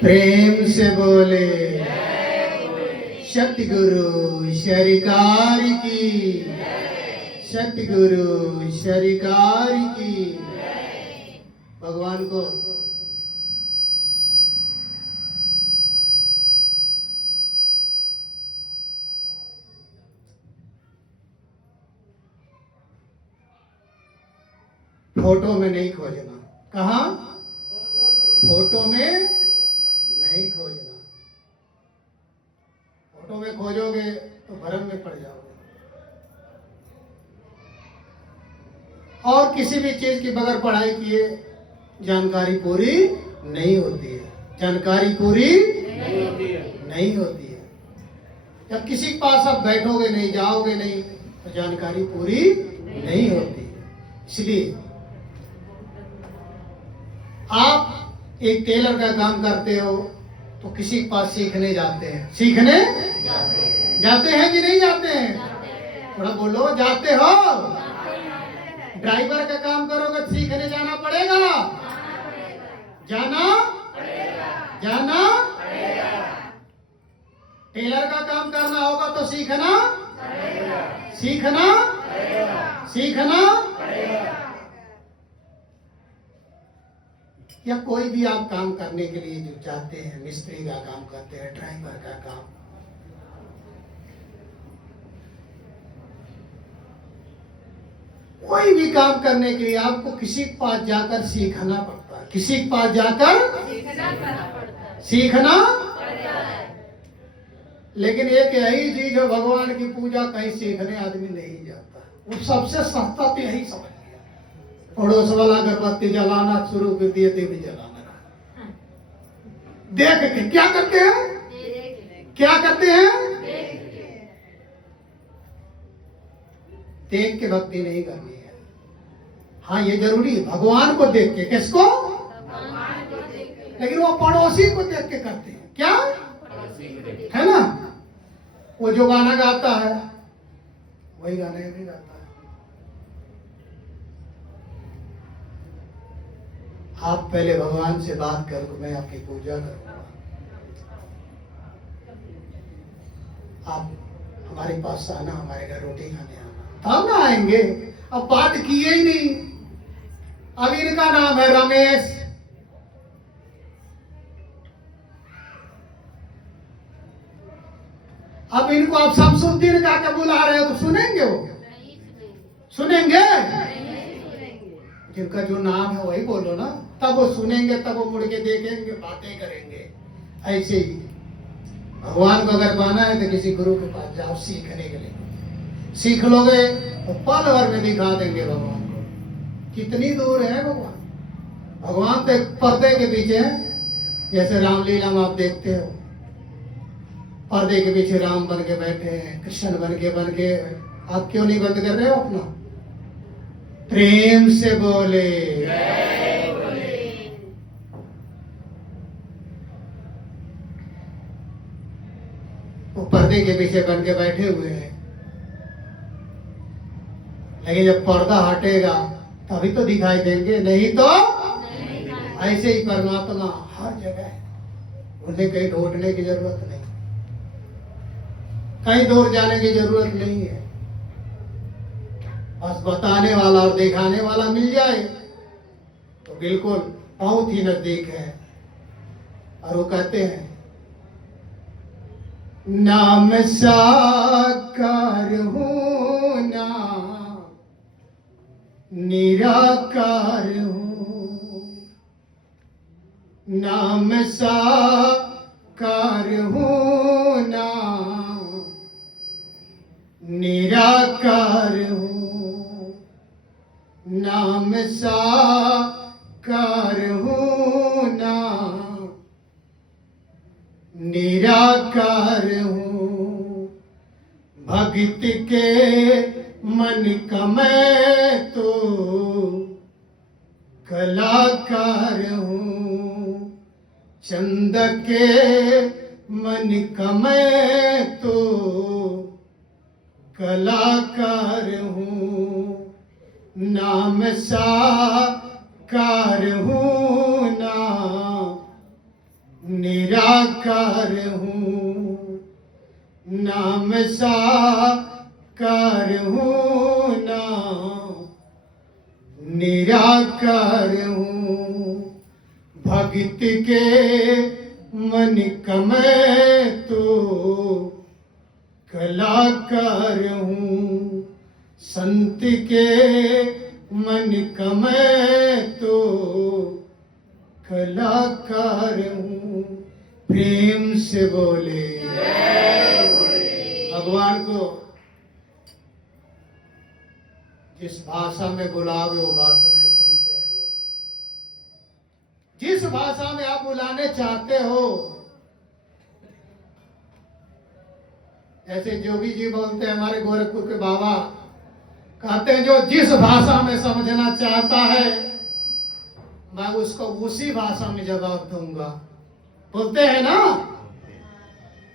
प्रेम से बोले सतगुरु सरकार की, सतगुरु सरकार की। भगवान को फोटो में नहीं खोजना। कहाँ? फोटो में नहीं खोजना। फोटो में खोजोगे तो भ्रम में पड़ जाओगे। और किसी भी चीज की बगैर पढ़ाई किए जानकारी पूरी नहीं होती है। जानकारी पूरी नहीं होती है। जब किसी के पास आप बैठोगे नहीं, जाओगे नहीं, तो जानकारी पूरी नहीं होती है। इसलिए आप एक टेलर का काम करते हो तो किसी के पास सीखने जाते हैं। सीखने जाते हैं कि नहीं जाते हैं? थोड़ा बोलो, जाते हो? ड्राइवर का काम करोगे तो सीखने जाना पड़ेगा। जाना जाना टेलर का काम करना होगा तो सीखना सीखना सीखना। या कोई भी आप काम करने के लिए जो जाते हैं, मिस्त्री का काम करते हैं, ड्राइवर का काम, कोई भी काम करने के लिए आपको किसी के पास जाकर सीखना पड़ता है। किसी के पास जाकर सीखना। लेकिन एक यही चीज है, भगवान की पूजा कहीं सीखने आदमी नहीं जाता। वो सबसे सस्ता तो यही समझ लिया। पड़ोस वाला अगरबत्ती जलाना शुरू कर दिए, ते भी जलाना। देख के क्या करते हैं? क्या करते हैं? देख के भक्ति नहीं करनी है। हाँ, ये जरूरी है, भगवान को देख के। किसको? लेकिन वो पड़ोसी को देख के करते हैं। क्या है ना? वो जो गाना गाता है वही गाना ये भी गाता है। आप पहले भगवान से बात करो, मैं आपकी पूजा करूंगा। आप हमारे पास आना, हमारे घर रोटी खाने आना, तब ना आएंगे। अब बात किए ही नहीं। अब इनका नाम है रमेश। अब इनको आप शमसुद्दीन का के बुला रहे हो तो सुनेंगे? वो सुनेंगे? जिनका जो नाम है वही बोलो ना, तब वो सुनेंगे, तब वो मुड़ के देखेंगे, बातें करेंगे। ऐसे ही भगवान को अगर पाना है तो किसी गुरु के पास जाओ सीखने के लिए। सीख लोगे तो पल भर में दिखा देंगे भगवान को। कितनी दूर है भगवान? भगवान तो एक पर्दे के पीछे है। जैसे रामलीला में आप देखते हो, पर्दे के पीछे राम बन के बैठे हैं, कृष्ण बन के आप क्यों नहीं बंद कर रहे हो अपना? प्रेम से बोले वो पर्दे के पीछे बन के बैठे हुए हैं। लेकिन जब पर्दा हटेगा तभी तो दिखाई देंगे, नहीं तो ऐसे ही परमात्मा हर जगह है। उन्हें कहीं ढूंढने की जरूरत नहीं, कहीं दूर जाने की जरूरत नहीं है। बस बताने वाला और दिखाने वाला मिल जाए तो बिल्कुल बहुत ही नजदीक है। और वो कहते हैं, नाम साकार हूं ना निराकार हूं, नाम साकार हूं ना निराकार हूं, नाम साकार हूं ना निराकार हूं। भक्त के मन का मैं तो कलाकार हूं, चंद के मन का मैं तो कलाकार हूं, नाम साकार हूं ना निराकार हूँ, नाम साकार हूँ, नाम निराकार हूँ। भक्त के मन का मैं तो कलाकार हूँ, संत के मन का मैं तो कलाकार हूँ। प्रेम से बोले भगवान को जिस भाषा में बुलावे वो भाषा में सुनते हैं। वो जिस भाषा में आप बुलाने चाहते हो, ऐसे जोगी जी बोलते हैं, हमारे गोरखपुर के बाबा कहते हैं, जो जिस भाषा में समझना चाहता है मैं उसको उसी भाषा में जवाब दूंगा। बोलते हैं ना,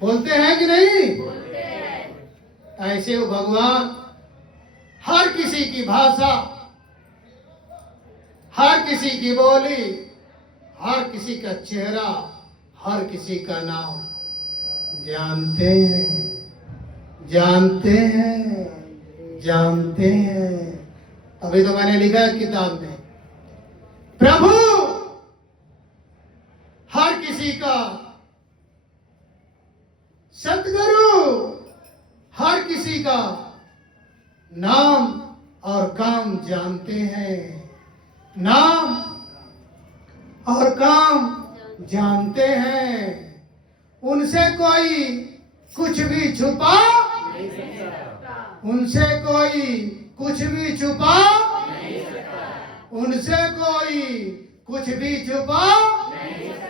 बोलते हैं कि नहीं? बोलते हैं। ऐसे वो भगवान हर किसी की भाषा, हर किसी की बोली, हर किसी का चेहरा, हर किसी का नाम जानते हैं, जानते हैं, जानते हैं। अभी तो मैंने लिखा है किताब में, प्रभु हर किसी का, सतगुरु हर किसी का नाम और काम जानते हैं, नाम और काम जानते हैं। उनसे कोई कुछ भी छुपा नहीं सकता, उनसे कोई कुछ भी छुपा नहीं सकता, उनसे कोई कुछ भी छुपा नहीं सकता।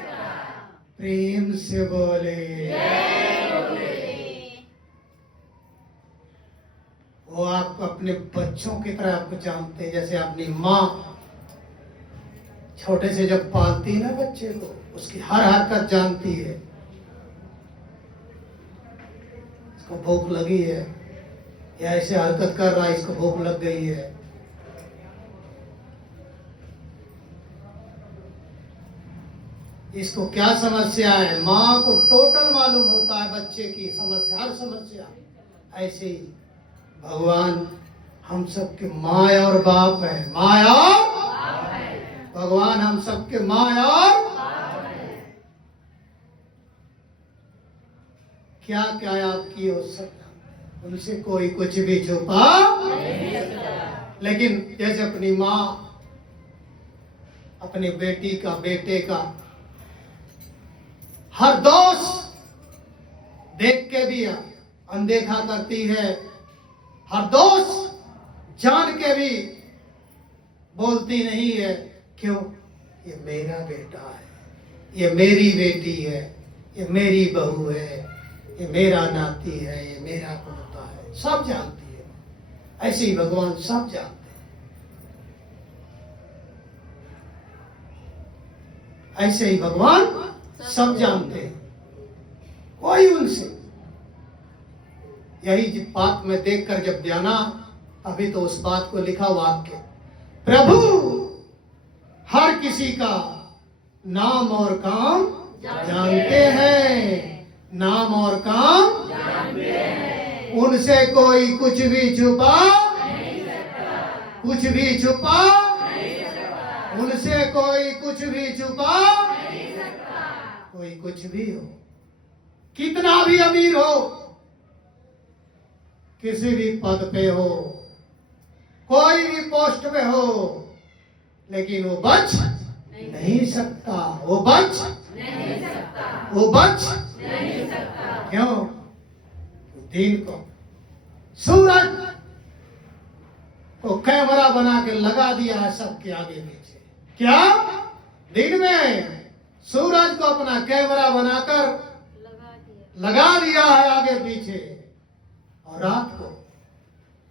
प्रेम से बोले वो आप अपने बच्चों की तरह आपको जानते हैं। जैसे अपनी माँ छोटे से जब पालती है ना बच्चे को, उसकी हर हरकत जानती है। इसको भूख लगी है या ऐसे हरकत कर रहा है, इसको भूख लग गई है। इसको क्या समस्या है, माँ को टोटल मालूम होता है बच्चे की समस्या, हर समस्या। ऐसे ही भगवान हम सबके माँ और बाप है, माँ और भगवान हम सबके माँ और क्या क्या आप किए हो सकता, उनसे कोई कुछ भी छुपा नहीं सकता। लेकिन जैसे अपनी माँ अपनी बेटी का, बेटे का हर दोष देख के भी अनदेखा करती है, हर दोष जान के भी बोलती नहीं है। क्यों? ये मेरा बेटा है, ये मेरी बेटी है, ये मेरी बहू है, ये मेरा नाती है, ये मेरा पोता है। सब जानती है। ऐसे ही भगवान सब जानते हैं, ऐसे ही भगवान सब जानते हैं। कोई उनसे यही बात में देखकर जब जाना, अभी तो उस बात को लिखा वाक्य, प्रभु हर किसी का नाम और काम जानते हैं, नाम और काम जानते हैं। उनसे कोई कुछ भी छुपा नहीं सकता, कुछ भी छुपा नहीं सकता, उनसे कोई कुछ भी छुपा नहीं सकता। कोई कुछ भी हो, कितना भी अमीर हो, किसी भी पद पे हो, कोई भी पोस्ट पे हो, लेकिन वो बच नहीं सकता, वो बच नहीं सकता, वो बच नहीं सकता। क्यों? दिन को सूरज को कैमरा बना के लगा दिया है सबके आगे पीछे। क्या? दिन में सूरज को अपना कैमरा बनाकर लगा दिया है आगे पीछे, और रात को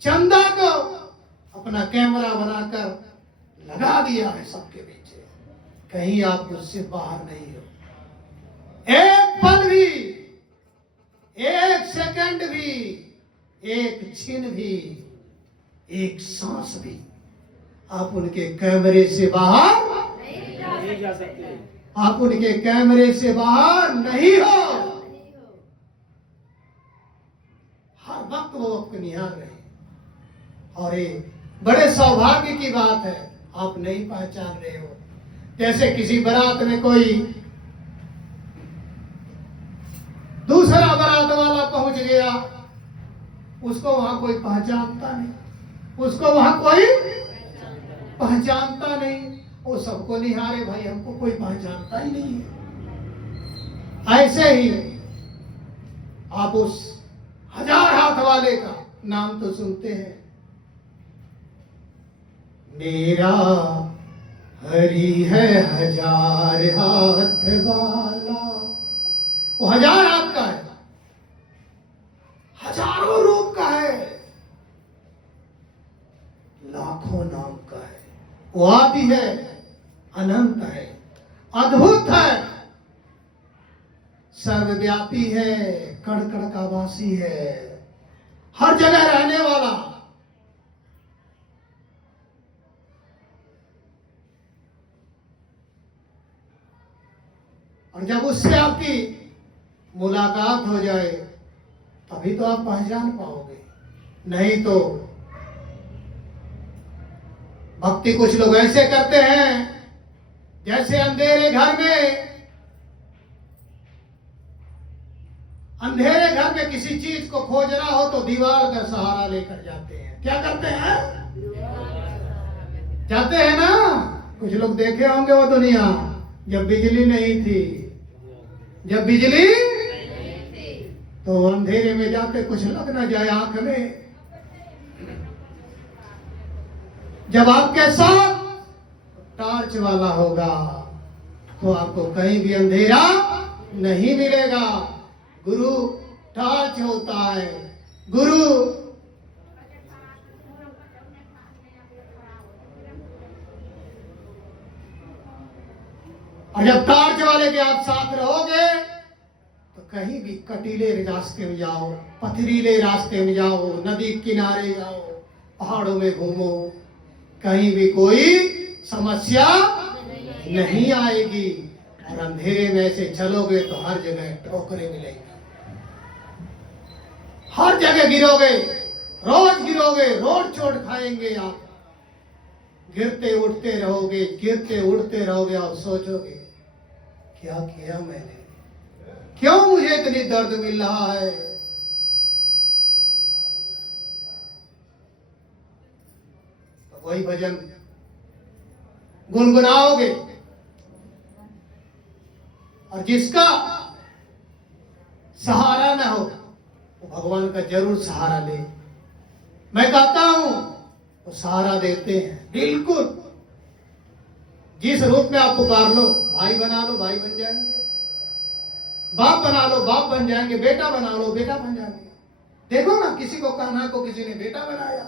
चंदा को अपना कैमरा बनाकर लगा दिया है सबके पीछे। कहीं आप उससे बाहर नहीं हो। एक पल भी, एक सेकंड भी, एक छिन भी, एक सांस भी आप उनके कैमरे से बाहर नहीं जा सकते। आप उनके कैमरे से बाहर नहीं हो। हर वक्त वो आपको निहार रहे और ये बड़े सौभाग्य की बात है, आप नहीं पहचान रहे हो। जैसे किसी बारात में कोई दूसरा बारात वाला पहुंच गया, उसको वहां कोई पहचानता नहीं, उसको वहां कोई पहचानता नहीं, वो सबको निहारे, भाई हमको कोई पहचानता ही नहीं है। ऐसे ही आप उस 1000 हाथ वाले का नाम तो सुनते हैं, मेरा हरि है 1000 हाथ वाला। वो 1000 हाथ का है, हजारों रूप का है, लाखों नाम का है। वो आदि है, अनंत है, अद्भुत है, सर्वव्यापी है, कण कण का वासी है, हर जगह रहने वाला। और जब उससे आपकी मुलाकात हो जाए तभी तो आप पहचान पाओगे, नहीं तो भक्ति कुछ लोग ऐसे करते हैं जैसे अंधेरे घर में किसी चीज को खोजना हो तो दीवार का सहारा लेकर जाते हैं। क्या करते हैं? जाते हैं ना। कुछ लोग देखे होंगे वो दुनिया, जब बिजली नहीं थी, जब बिजली तो अंधेरे में जाते, कुछ लग ना जाए आंख में। जब आपके साथ टॉर्च वाला होगा तो आपको कहीं भी अंधेरा नहीं मिलेगा। गुरु टॉर्च होता है, गुरु और जब टॉर्च वाले के आप साथ रहोगे तो कहीं भी कटीले रास्ते में जाओ, पथरीले रास्ते में जाओ, नदी किनारे जाओ, पहाड़ों में घूमो, कहीं भी कोई समस्या नहीं आएगी। और अंधेरे में ऐसे चलोगे तो हर जगह ठोकरें मिलेंगी, हर जगह गिरोगे, रोज गिरोगे, रोड चोट खाएंगे आप, गिरते उठते रहोगे, गिरते उठते रहोगे और सोचोगे क्या किया मैंने, क्यों मुझे इतनी दर्द मिल रहा है। तो वही भजन गुनगुनाओगे और जिसका सहारा न हो वो भगवान का जरूर सहारा ले। मैं कहता हूं वो सहारा देते हैं, बिल्कुल। जिस रूप में आप पुकार लो, भाई बना लो, भाई बन जाएंगे, बाप बना लो, बाप बन जाएंगे, बेटा बना लो, बेटा बन जाएंगे। देखो ना, किसी को कान्हा को किसी ने बेटा बनाया,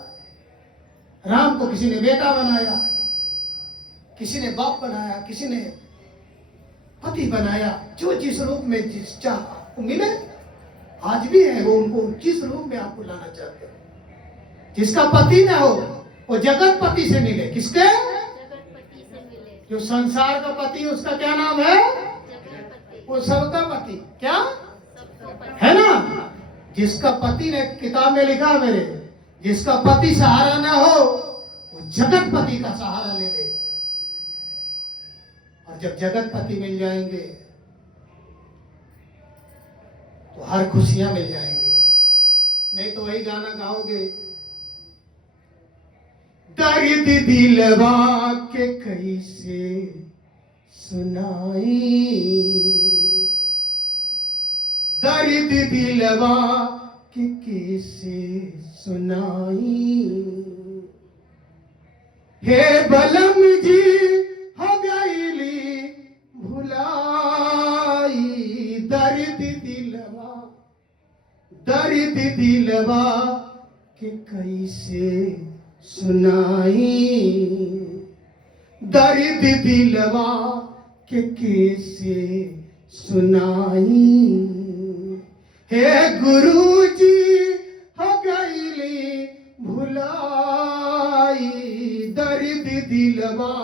राम को किसी ने बेटा बनाया, किसी ने बाप बनाया, किसी ने पति बनाया। जो जिस रूप में जिस चाह आपको मिले, आज भी है वो, उनको जिस रूप में आपको लाना चाहते हो। जिसका पति ना हो वो जगत पति से मिले। किसके? जगत पति से मिले। जो संसार का पति, उसका क्या नाम है? वो सबका पति। क्या है ना? जिसका पति ने किताब में लिखा मेरे, जिसका पति सहारा ना हो वो जगत पति का सहारा ले ले। और जब जगत पति मिल जाएंगे तो हर खुशियां मिल जाएंगी। नहीं तो वही गाना गाओगे, दर्द दिलवा के कैसे सुनाई, दर्द दिलवा के कैसे सुनाई, हे बलम जी हो गईली भुलाई, दर्द दिलवा के कैसे सुनाई, दर्द दिलवा के कैसे सुनाई, हे गुरु जी हो गईली भुलाई, दर्द दिलवा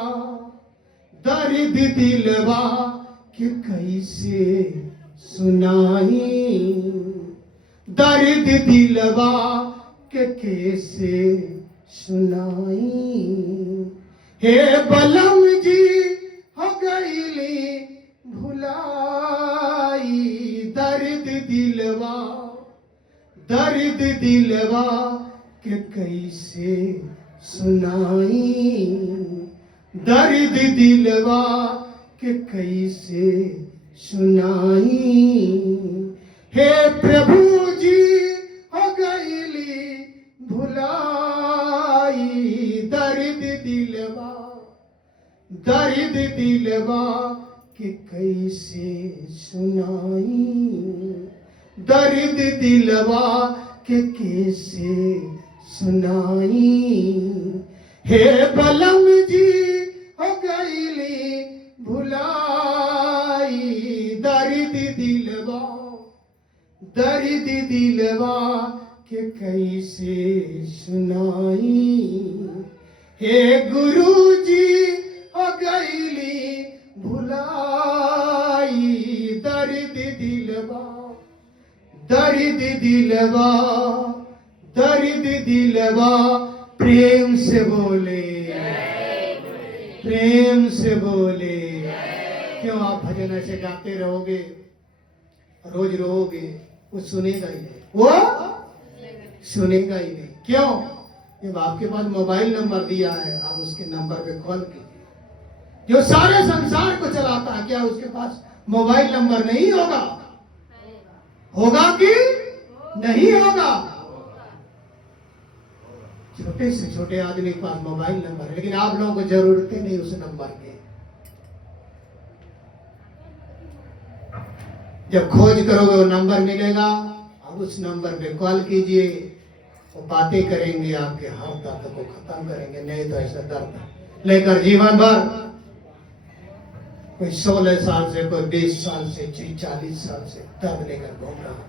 कि कैसे सुनाई दर्द दिलवा के कैसे सुनाई। हे बलम जी हो गईली भुलाई दर्द दिलवा के कैसे सुनाई दर्द दिलवा के कैसे सुनाई। हे प्रभु जी हो गईली भुलाई दर्द दिलवा के कैसे सुनाई दर्द दिलवा के कैसे सुनाई। हे बलम जी हो गईली भुलाई दर्द दिलवा के कैसे सुनाई। हे गुरु जी हो गईली भुलाई दर्द दिलवा प्रेम से बोले क्यों आप भजन ऐसे गाते रहोगे रोज रोगे वो सुनेगा ही नहीं, वो सुनेगा ही नहीं। क्यों? जब आपके पास मोबाइल नंबर दिया है आप उसके नंबर पे कॉल कीजिए। जो सारे संसार को चलाता है क्या उसके पास मोबाइल नंबर नहीं होगा? होगा कि नहीं होगा? छोटे से छोटे आदमी के पास मोबाइल नंबर है, लेकिन आप लोगों को जरूरत ही नहीं उस नंबर की। जब खोज करोगे वो नंबर मिलेगा, अब उस नंबर पे कॉल कीजिए, वो बातें करेंगे, आपके हर दर्द को खत्म करेंगे। नहीं तो ऐसा दर्द लेकर जीवन भर कोई 16 साल से, कोई 20 साल से, 40 साल से दर्द लेकर घूम रहा।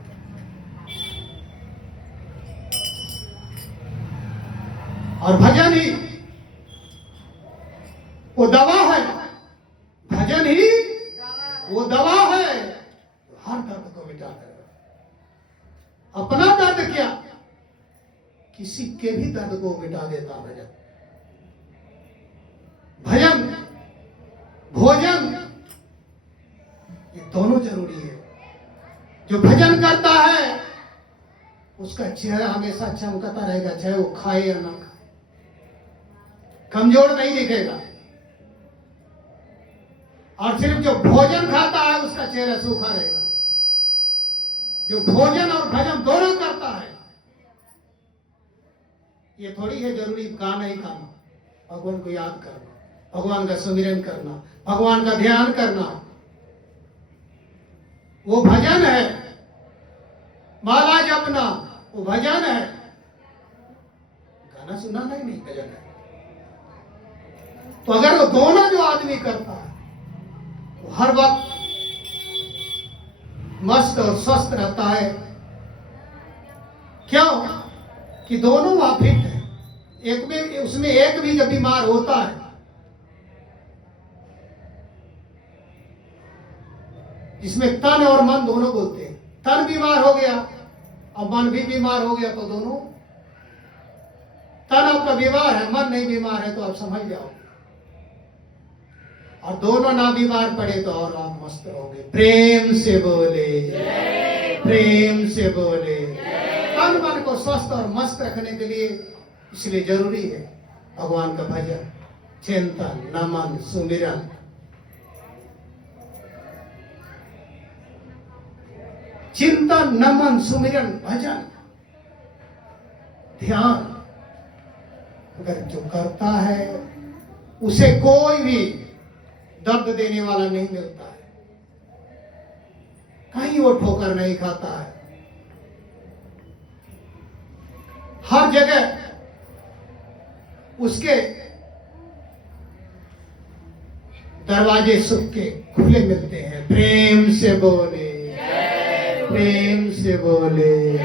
और भजन ही वो दवा है, भजन ही वो दवा है, हर दर्द को मिटा देगा। अपना दर्द क्या, किसी के भी दर्द को मिटा देता भजन। भजन भोजन ये दोनों जरूरी है। जो भजन करता है उसका चेहरा हमेशा चमकता रहेगा, चाहे वो खाए या ना खाए, कमजोर नहीं दिखेगा। और सिर्फ जो भोजन खाता है उसका चेहरा सूखा रहेगा। जो भोजन और भजन दोनों करता है, ये थोड़ी है जरूरी गाना ही गाना, भगवान को याद करना, भगवान का सुमिरन करना, भगवान का ध्यान करना, वो भजन है। माला जपना वो भजन है। गाना सुनाना ही नहीं भजन है। तो अगर वो दोनों जो आदमी करता है वो हर वक्त मस्त और स्वस्थ रहता है। क्यों? कि दोनों वहां फिट है। एक में उसमें एक भी जब बीमार होता है, जिसमें तन और मन दोनों बोलते हैं, तन बीमार हो गया और मन भी बीमार हो गया, तो दोनों, तन आपका बीमार है, मन नहीं बीमार है, तो आप समझ जाओ। और दोनों ना बीमार पड़े तो और आप मस्त रहोगे। प्रेम से बोले, प्रेम से बोले। तन मन को स्वस्थ और मस्त रखने के लिए इसलिए जरूरी है भगवान का भजन, चिंतन, नमन, सुमिरन। चिंतन, नमन, सुमिरन, भजन, ध्यान अगर जो करता है उसे कोई भी दर्द देने वाला नहीं मिलता है, कहीं वो ठोकर नहीं खाता है। हर जगह उसके दरवाजे सुख के खुले मिलते हैं। प्रेम से बोले, प्रेम से बोले।